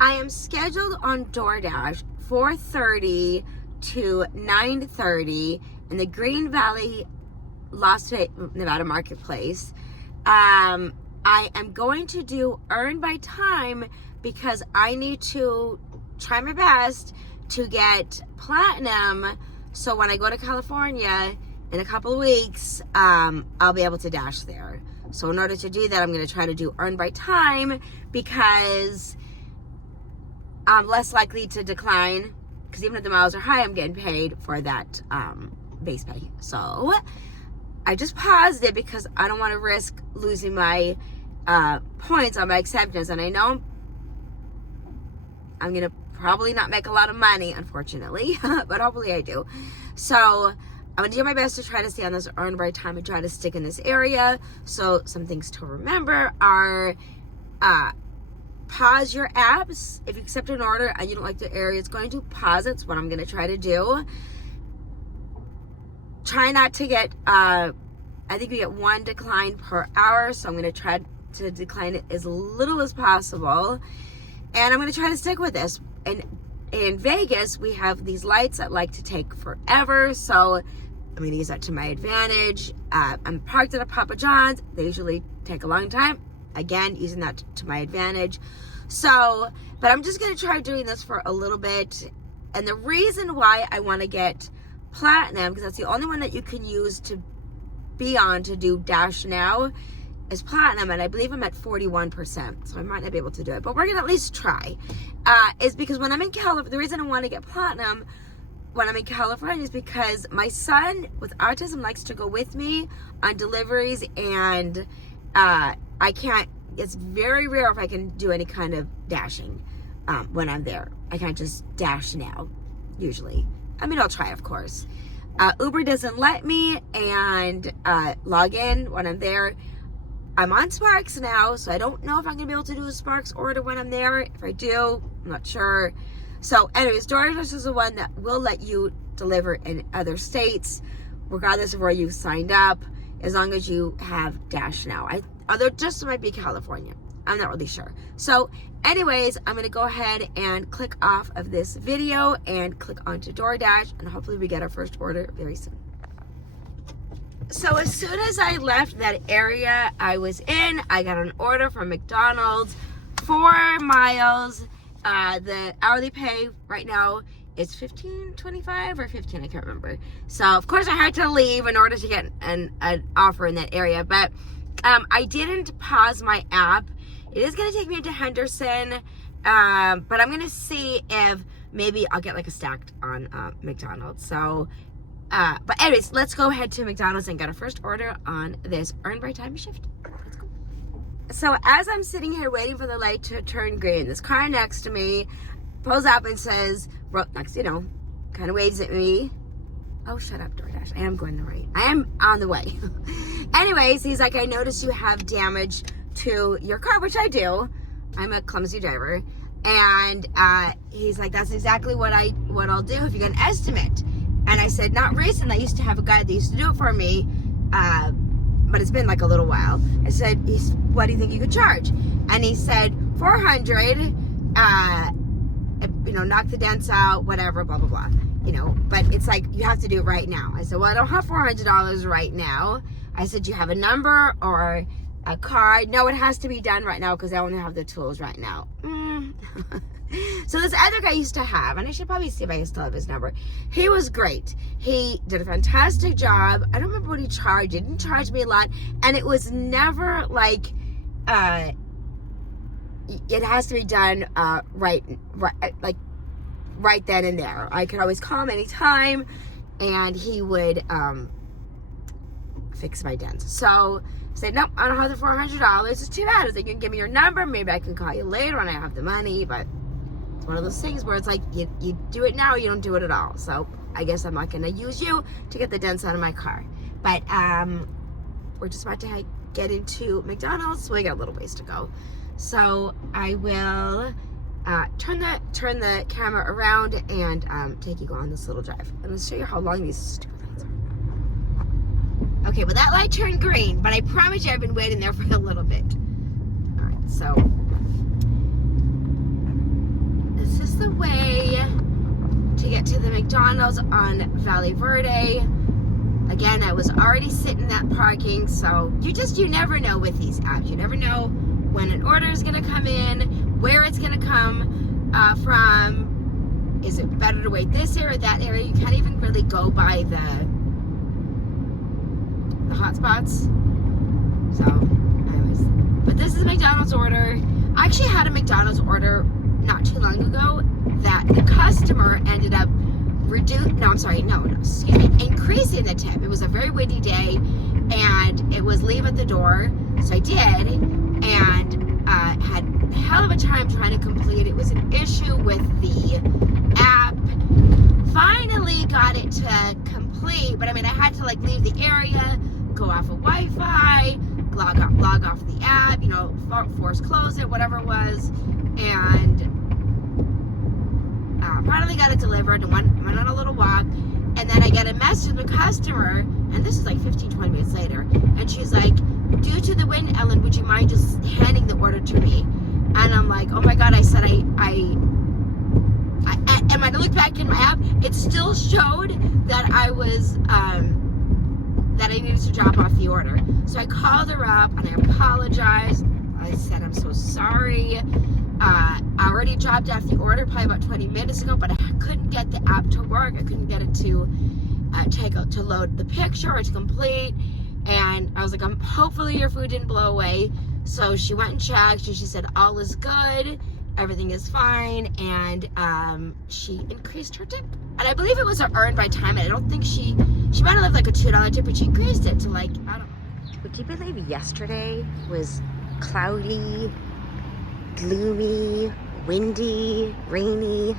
I am scheduled on DoorDash 4:30 to 9:30 in the Green Valley, Las Vegas, Nevada Marketplace. I am going to do earn by time because I need to try my best to get platinum. So when I go to California in a couple of weeks, I'll be able to dash there. So in order to do that, I'm going to try to do earn by time because I'm less likely to decline, because even if the miles are high, I'm getting paid for that base pay. So I just paused it because I don't want to risk losing my points on my acceptance. And I know I'm going to probably not make a lot of money, unfortunately, but hopefully I do. So I'm going to do my best to try to stay on this earn by time and try to stick in this area. So some things to remember are pause your apps. If you accept an order and you don't like the area it's going to, pause it. That's what I'm going to try to do. Try not to get, I think you get 1 decline per hour. So I'm going to try to decline it as little as possible. And I'm going to try to stick with this. And in Vegas, we have these lights that like to take forever. So I'm going to use that to my advantage. I'm parked at a Papa John's. They usually take a long time. Again, using that to my advantage. So, but I'm just going to try doing this for a little bit. And the reason why I want to get platinum, because that's the only one that you can use to be on to do Dash Now, is platinum. And I believe I'm at 41%. So I might not be able to do it, but we're going to at least try. Is because when I'm in California, the reason I want to get platinum when I'm in California is because my son with autism likes to go with me on deliveries, and I can't, it's very rare if I can do any kind of dashing when I'm there. I can't just dash now, usually. I mean, I'll try, of course. Uber doesn't let me and log in when I'm there. I'm on Sparks now, so I don't know if I'm going to be able to do a Sparks order when I'm there. If I do, I'm not sure. So anyways, DoorDash is the one that will let you deliver in other states, regardless of where you signed up, as long as you have Dash Now. Although just might be California. I'm not really sure. So anyways, I'm going to go ahead and click off of this video and click onto DoorDash, and hopefully we get our first order very soon. So as soon as I left that area I was in, I got an order from McDonald's, 4 miles. The hourly pay right now is $15.25 or $15, I can't remember. So of course I had to leave in order to get an offer in that area, but I didn't pause my app. It is going to take me into Henderson, but I'm going to see if maybe I'll get like a stacked on McDonald's. So but anyways, let's go ahead to McDonald's and get our first order on this earn by time shift. Let's go. So as I'm sitting here waiting for the light to turn green, this car next to me pulls up and says, kind of waves at me. Oh, shut up, DoorDash. I am going the right. I am on the way. Anyways, he's like, I noticed you have damage to your car, which I do. I'm a clumsy driver. And he's like, that's exactly what I'll do if you get an estimate. And I said, not recently. I used to have a guy that used to do it for me, but it's been like a little while. I said, what do you think you could charge? And he said, $400, knock the dents out, whatever, blah, blah, blah. But it's like, you have to do it right now. I said, well, I don't have $400 right now. I said, do you have a number or a card? No, it has to be done right now because I only have the tools right now. So this other guy used to have, and I should probably see if I can still have his number. He was great. He did a fantastic job. I don't remember what he charged. He didn't charge me a lot. And it was never like, it has to be done right then and there. I could always call him anytime, and he would fix my dents. So I said, nope, I don't have the $400. It's too bad. I was like, you can give me your number. Maybe I can call you later when I have the money. But it's one of those things where it's like, you do it now, you don't do it at all. So I guess I'm not going to use you to get the dents out of my car. But we're just about to get into McDonald's, so we got a little ways to go. So I will turn the camera around and take you on this little drive. I'm going to show you how long these stupid lights are. Okay, well that light turned green, but I promise you I've been waiting there for a little bit. All right, so the way to get to the McDonald's on Valley Verde. Again, I was already sitting in that parking, so you never know with these apps. You never know when an order is gonna come in, where it's gonna come from. Is it better to wait this area or that area? You can't even really go by the hotspots. So, anyways, but this is a McDonald's order. I actually had a McDonald's order not too long ago that the customer ended up increasing the tip. It was a very windy day and it was leave at the door, so I did, and had a hell of a time trying to complete. It was an issue with the app. Finally got it to complete, but I mean, I had to like leave the area, go off of Wi-Fi, log off the app, you know, force close it, whatever it was, and finally got it delivered and went on a little walk. And then I get a message from the customer, and this is like 15-20 minutes later, and she's like, due to the wind, Ellen, would you mind just handing the order to me? And I'm like, oh my god. I said, and when I looked back in my app, it still showed that I was that I needed to drop off the order. So I called her up and I apologized. I said, I'm so sorry. I already dropped off the order probably about 20 minutes ago, but I couldn't get the app to work. I couldn't get it to to load the picture or to complete. And I was like, hopefully your food didn't blow away. So she went and checked and she said, all is good. Everything is fine. And she increased her tip. And I believe it was earned by time. And I don't think she might have left like a $2 tip, but she increased it to like, I don't know. Would you believe yesterday was cloudy, gloomy, windy, rainy?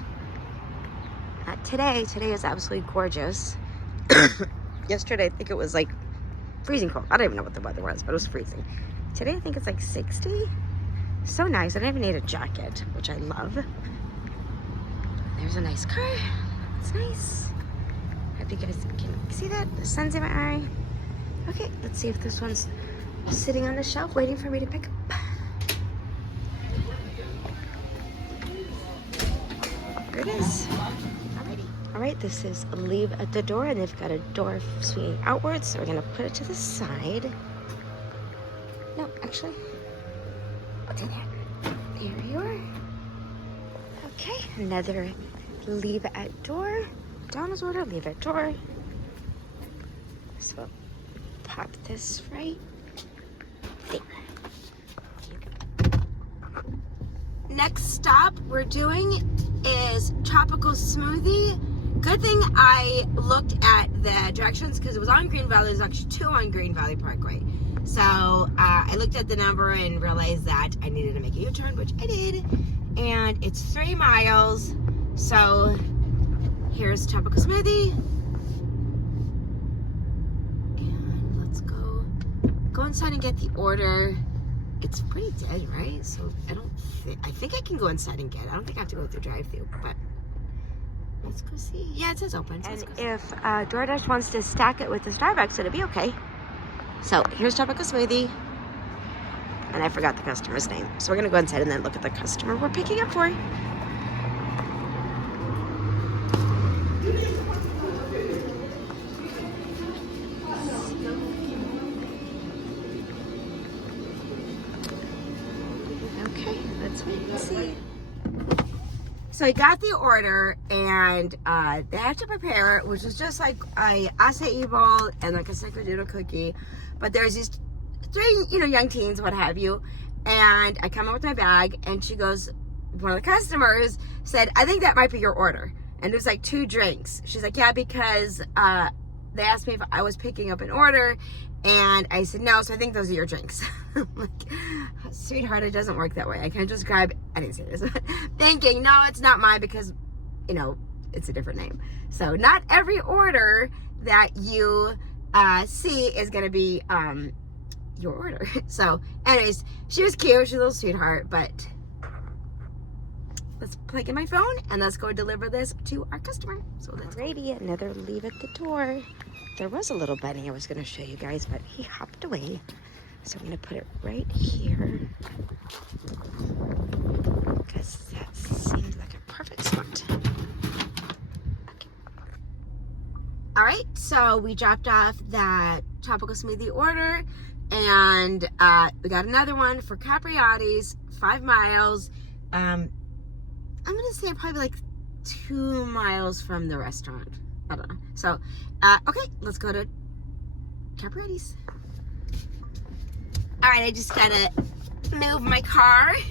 Today is absolutely gorgeous. Yesterday, I think it was like freezing cold. I don't even know what the weather was, but it was freezing. Today, I think it's like 60. So nice. I don't even need a jacket, which I love. There's a nice car. It's nice. Hope you guys can see that. The sun's in my eye. Okay, let's see if this one's sitting on the shelf waiting for me to pick up. There it is. All right, this is leave at the door, and they've got a door swinging outwards, so we're gonna put it to the side. No, actually, I'll do that. There you are. Okay, another leave at door. McDonald's order, leave at door. So we'll pop this right there. Next stop we're doing is tropical smoothie. Good thing I looked at the directions because it was on Green Valley. There's actually 2 on Green Valley Parkway. So I looked at the number and realized that I needed to make a U-turn, which I did. And it's 3 miles. So here's tropical smoothie. And let's go inside and get the order. It's pretty dead, right? So I think I can go inside and get it. I don't think I have to go through drive-thru, but let's go see. Yeah, it says open. So and if DoorDash wants to stack it with the Starbucks, it'll be okay. So here's tropical smoothie. And I forgot the customer's name. So we're gonna go inside and then look at the customer we're picking up for. See. So I got the order and they had to prepare it, which was just like a acai bowl and like a snickerdoodle cookie. But there's these 3, young teens, what have you. And I come in with my bag and she goes, one of the customers said, I think that might be your order. And it was like 2 drinks. She's like, yeah, because they asked me if I was picking up an order. And I said, no, so I think those are your drinks. I'm like, sweetheart, it doesn't work that way. I can't just grab, I didn't say this, thinking, no, it's not mine because, it's a different name. So not every order that you see is going to be your order. So anyways, she was cute. She's a little sweetheart, but let's plug in my phone and let's go deliver this to our customer. So that's alrighty, another leave at the door. There was a little bunny I was going to show you guys, but he hopped away. So I'm going to put it right here because that seems like a perfect spot. All right, so we dropped off that tropical smoothie order, and we got another one for Capriati's, 5 miles. I'm gonna say probably like 2 miles from the restaurant. I don't know. So, okay, let's go to Capriati's. All right, I just gotta move my car. I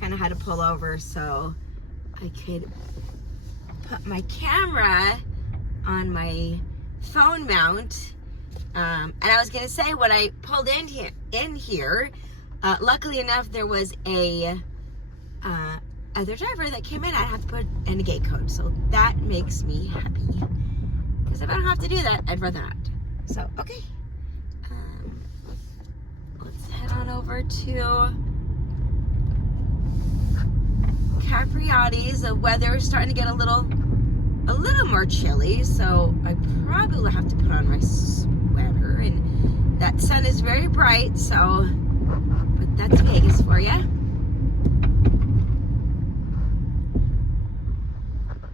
kind of had to pull over so I could put my camera on my phone mount. And I was gonna say, when I pulled in here, luckily enough, there was a other driver that came in. I have to put in a gate code, so that makes me happy. Because if I don't have to do that, I'd rather not. So, okay. Let's head on over to Capriati's. The weather is starting to get a little more chilly, so I probably will have to put on my sweater. And that sun is very bright, so, but that's Vegas for you.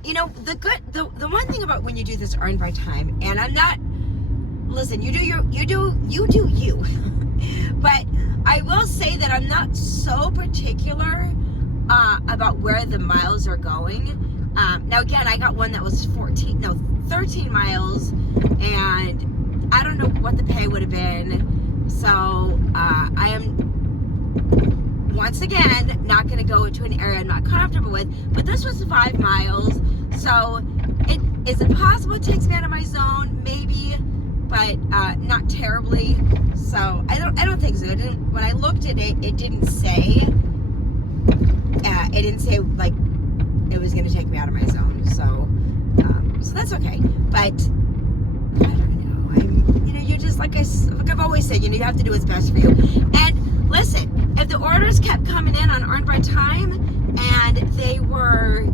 You know, the one thing about when you do this earn by time, and I'm not, listen, you do you. But I will say that I'm not so particular about where the miles are going. Now again, I got one that was 13 miles, and I don't know what the pay would have been. So I am, once again, not going to go to an area I'm not comfortable with. But this was 5 miles, so is it possible it takes me out of my zone? Maybe, but not terribly. So I don't think so. When I looked at it, it didn't say. It didn't say like it was going to take me out of my zone. So so that's okay. But I don't know. You're just like I've always said. You have to do what's best for you. And listen, if the orders kept coming in on earned by time, and they were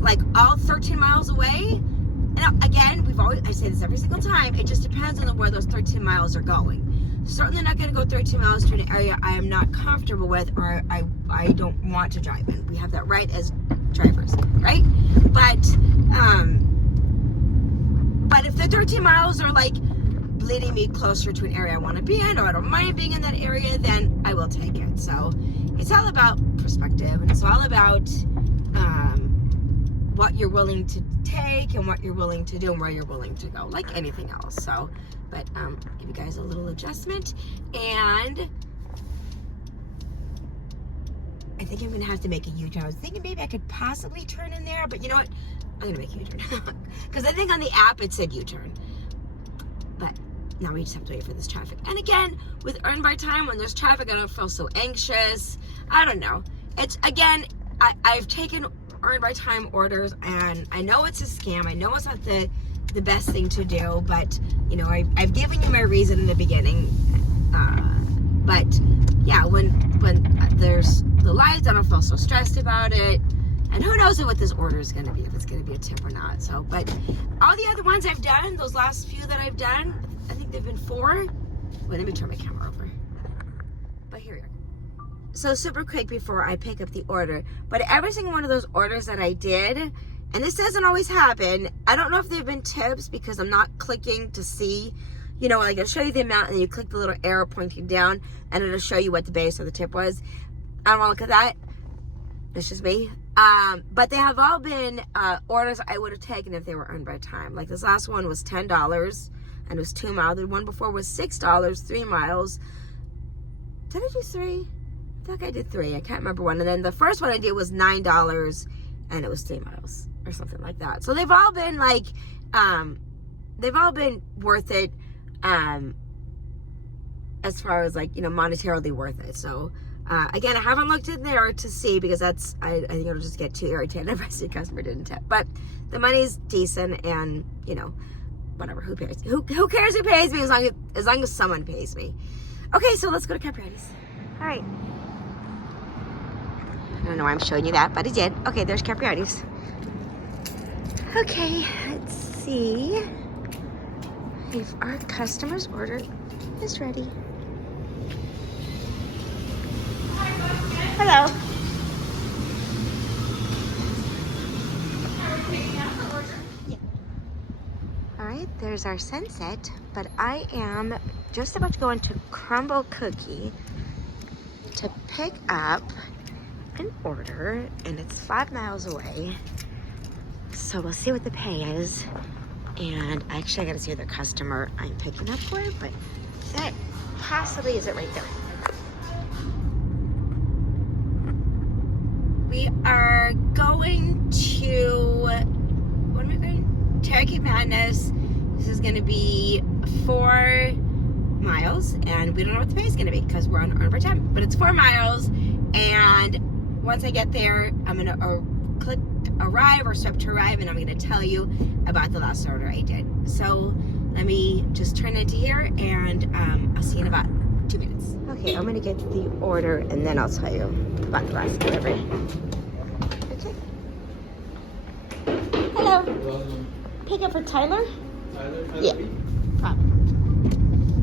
like all 13 miles away. And again, I say this every single time, it just depends on where those 13 miles are going. Certainly not going to go 13 miles to an area I am not comfortable with, or I don't want to drive in. We have that right as drivers, right? But if the 13 miles are like leading me closer to an area I want to be in, or I don't mind being in that area, then I will take it. So it's all about perspective, and it's all about what you're willing to take and what you're willing to do and where you're willing to go, like anything else. So, but give you guys a little adjustment, and I think I'm gonna have to make a U-turn. I was thinking maybe I could possibly turn in there, but you know what? I'm gonna make a U-turn because I think on the app it said U-turn. But now we just have to wait for this traffic. And again, with earn by time, when there's traffic, I don't feel so anxious. I don't know. It's again, I've taken earn by time orders, and I know it's a scam. I know it's not the best thing to do, but I've given you my reason in the beginning. But yeah, when there's the lives, I don't feel so stressed about it. And who knows what this order is going to be, if it's going to be a tip or not. So, but all the other ones I've done, those last few that I've done, I think they've been 4. Wait, let me turn my camera over. But here we are. So super quick before I pick up the order, but every single one of those orders that I did, and this doesn't always happen, I don't know if they've been tips because I'm not clicking to see, like it'll show you the amount, and then you click the little arrow pointing down, and it'll show you what the base of the tip was. I don't want to look at that. It's just me. But they have all been orders I would have taken if they were earned by time. Like this last one was $10, and it was 2 miles. The one before was $6, 3 miles. Did I do 3? I think I did 3. I can't remember one. And then the first one I did was $9, and it was 3 miles or something like that. So they've all been like, they've all been worth it, as far as like, monetarily worth it. So again, I haven't looked in there to see, because I think it'll just get too irritated if I see a customer didn't tip. But the money's decent, and whatever, who cares? Who cares who pays me, as long as someone pays me. Okay, so let's go to Capriati's. All right. I don't know why I'm showing you that, but I did. Okay, there's Capriati's. Okay, let's see if our customer's order is ready. Hello. Are we picking up the order? Yeah. there's our sunset, but I am just about to go into Crumble Cookie to pick up an order, and it's 5 miles away. So we'll see what the pay is. And actually, I gotta see the customer I'm picking up for, but that possibly is it right there. We are going to, what am I going? Turkey Madness. This is gonna be 4 miles, and we don't know what the pay is gonna be because we're on overtime, but it's 4 miles. And once I get there, I'm gonna click arrive or swipe to arrive, and I'm gonna tell you about the last order I did. So let me just turn into here, and I'll see you in about 2 minutes. Okay, I'm gonna get the order, and then I'll tell you about the last delivery. Okay. Hello. Pick up for Tyler? Yeah.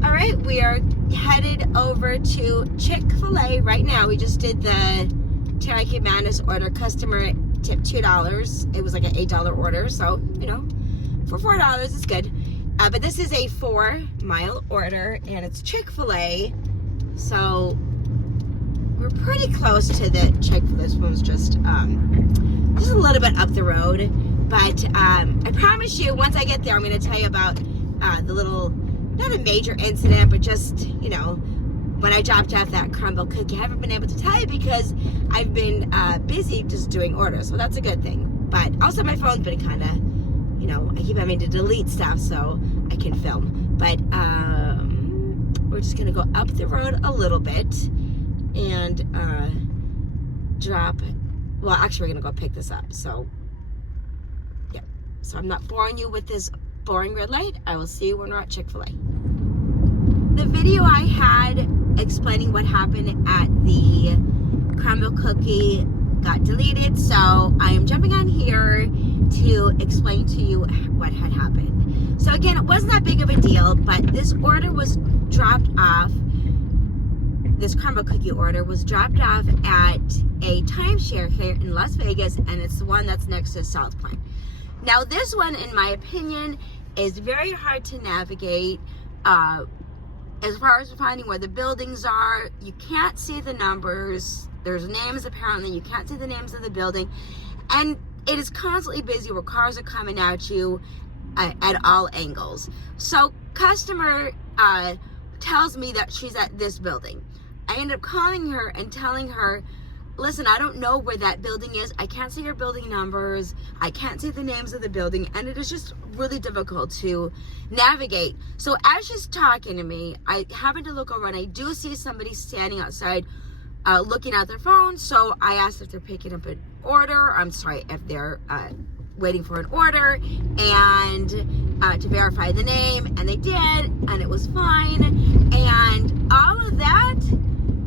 All right, we are headed over to Chick-fil-A right now. We just did the Turkey Madness order. Customer tip $2. It was like an $8 order, so you know, for $4 it's good. But this is a 4-mile order, and it's Chick-fil-A, so we're pretty close to the Chick-fil-A. This one's just a little bit up the road, but I promise you, once I get there, I'm going to tell you about the little, not a major incident, but just, you know, when I dropped off that crumble cookie. I haven't been able to tell you because I've been busy just doing orders, so that's a good thing. But also my phone's been kind of, you know, I keep having to delete stuff so I can film. But we're just gonna go up the road a little bit and drop, well, actually we're gonna go pick this up. So yeah, so I'm not boring you with this boring red light. I will see you when we're at Chick-fil-A. The video I had explaining what happened at the crumble cookie got deleted, so I am jumping on here to explain to you what had happened. So again, it wasn't that big of a deal, but this order was dropped off, this crumble cookie order was dropped off at a timeshare here in Las Vegas, and it's the one that's next to South Point. Now this one, in my opinion, is very hard to navigate. As far as finding where the buildings are, you can't see the numbers. There's names apparently, you can't see the names of the building. And it is constantly busy where cars are coming at you at all angles. So customer tells me that she's at this building. I end up calling her and telling her, listen, I don't know where that building is. I can't see your building numbers. I can't see the names of the building. And it is just really difficult to navigate. So as she's talking to me, I happen to look over and I do see somebody standing outside looking at their phone. So I asked if they're picking up an order. I'm sorry, if they're waiting for an order, and to verify the name. And they did, and it was fine. And all of that,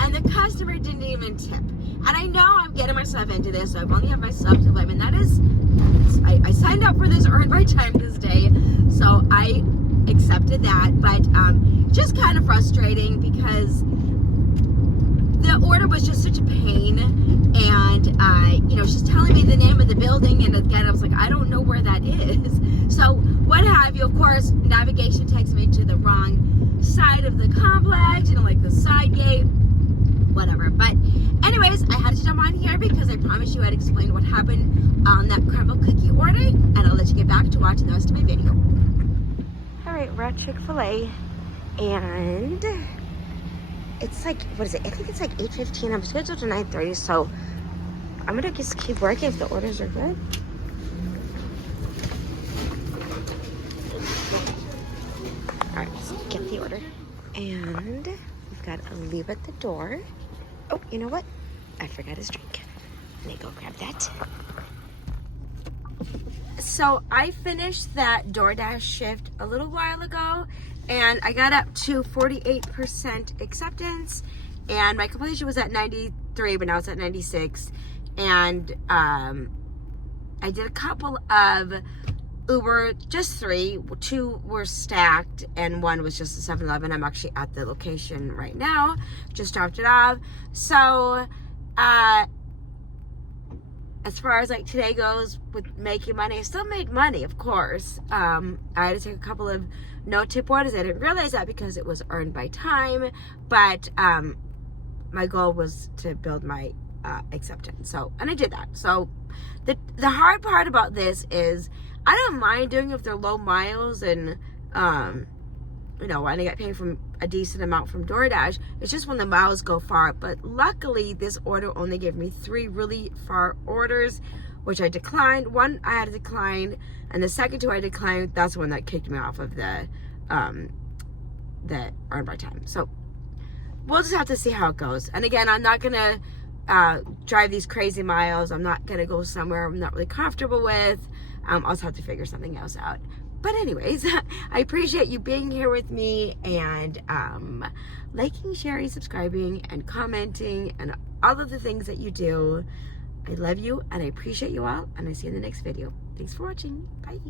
and the customer didn't even tip. And I know I'm getting myself into this, so I've only have myself to blame, and that is, I signed up for this, earned my time this day, so I accepted that. But just kind of frustrating because the order was just such a pain, and you know, she's telling me the name of the building, and again, I was like, I don't know where that is. So what have you? Of course, navigation takes me to the wrong side of the complex, you know, like the side gate, whatever. But anyways, I had to jump on here because I promised you I'd explain what happened on that crumble cookie order, and I'll let you get back to watching the rest of my video. All right, we're at Chick-fil-A, and it's like, what is it? I think it's like 8:15. I'm scheduled to 9:30, so I'm gonna just keep working if the orders are good. All right, let's get the order. And we've got Olive at the door. Oh, you know what? I forgot his drink. Let me go grab that. So I finished that DoorDash shift a little while ago, and I got up to 48% acceptance, and my completion was at 93, but now it's at 96. And I did a couple of Uber, just 3. 2 were stacked, and 1 was just a 7-Eleven. I'm actually at the location right now. Just dropped it off. So, I as far as like today goes with making money, I still made money, of course. I had to take a couple of no tip orders. I didn't realize that because it was earned by time, but my goal was to build my acceptance. So, and I did that. So the hard part about this is I don't mind doing if they're low miles and you know, when I get paid from a decent amount from DoorDash. It's just when the miles go far. But luckily, this order only gave me 3 really far orders, which I declined. One I had to decline, and the second 2 I declined. That's the one that kicked me off of the earned by time. So we'll just have to see how it goes. And again, I'm not gonna drive these crazy miles. I'm not gonna go somewhere I'm not really comfortable with. I'll just have to figure something else out. But anyways, I appreciate you being here with me and liking, sharing, subscribing, and commenting, and all of the things that you do. I love you, and I appreciate you all, and I see you in the next video. Thanks for watching. Bye.